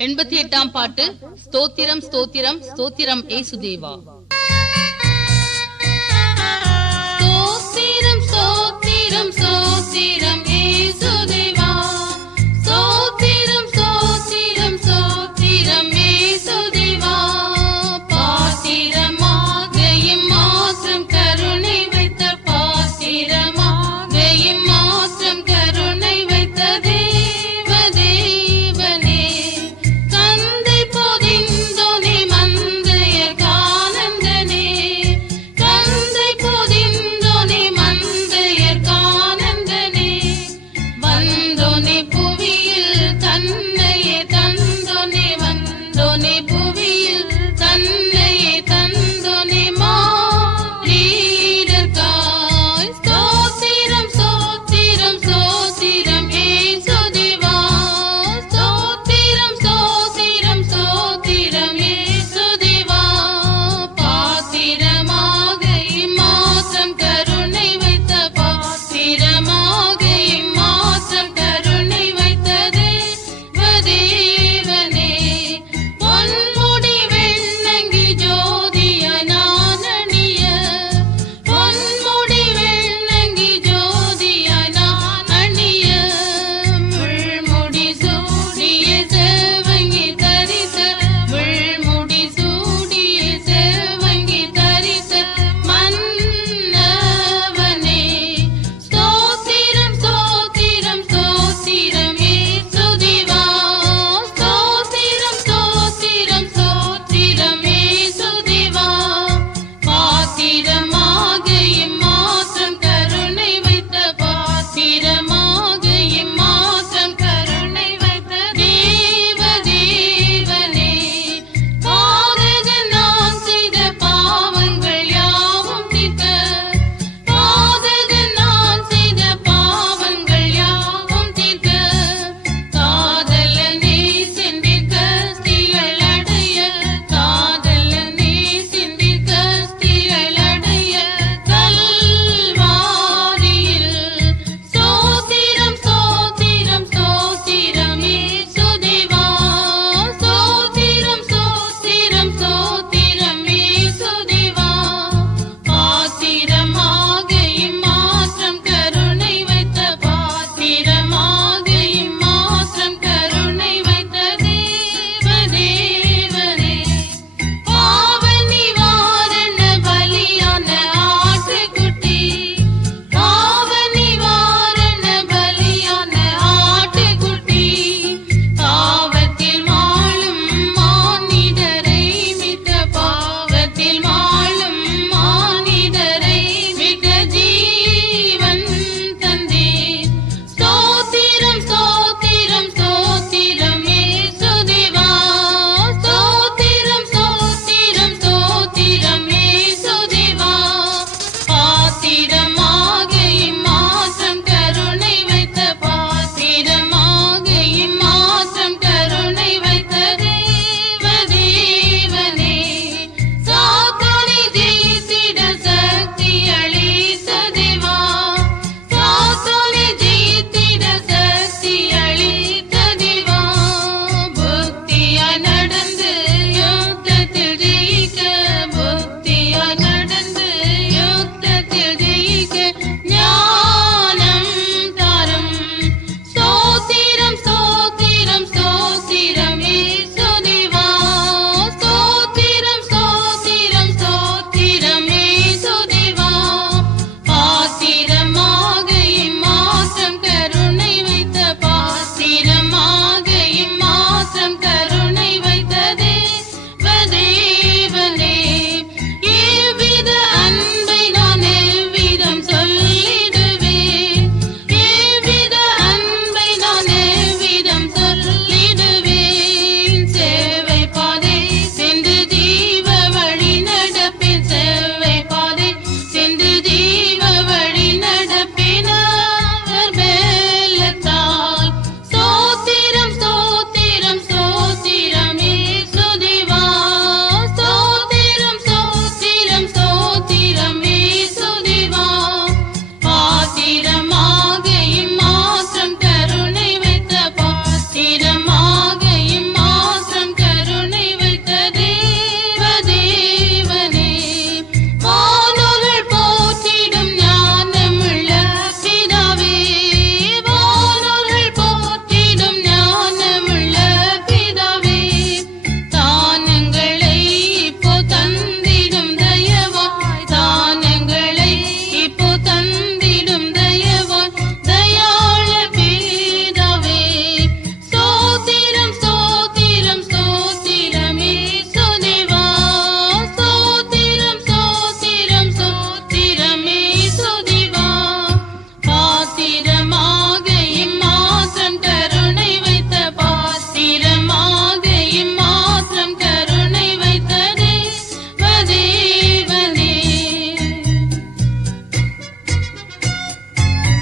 எண்பத்தி எட்டாம் பாட்டு ஸ்தோத்திரம் ஸ்தோத்திரம் ஸ்தோத்திரம் ஏசுதேவா. ஸ்தோத்திரம் ஸ்தோத்திரம் ஸ்தோத்திரம்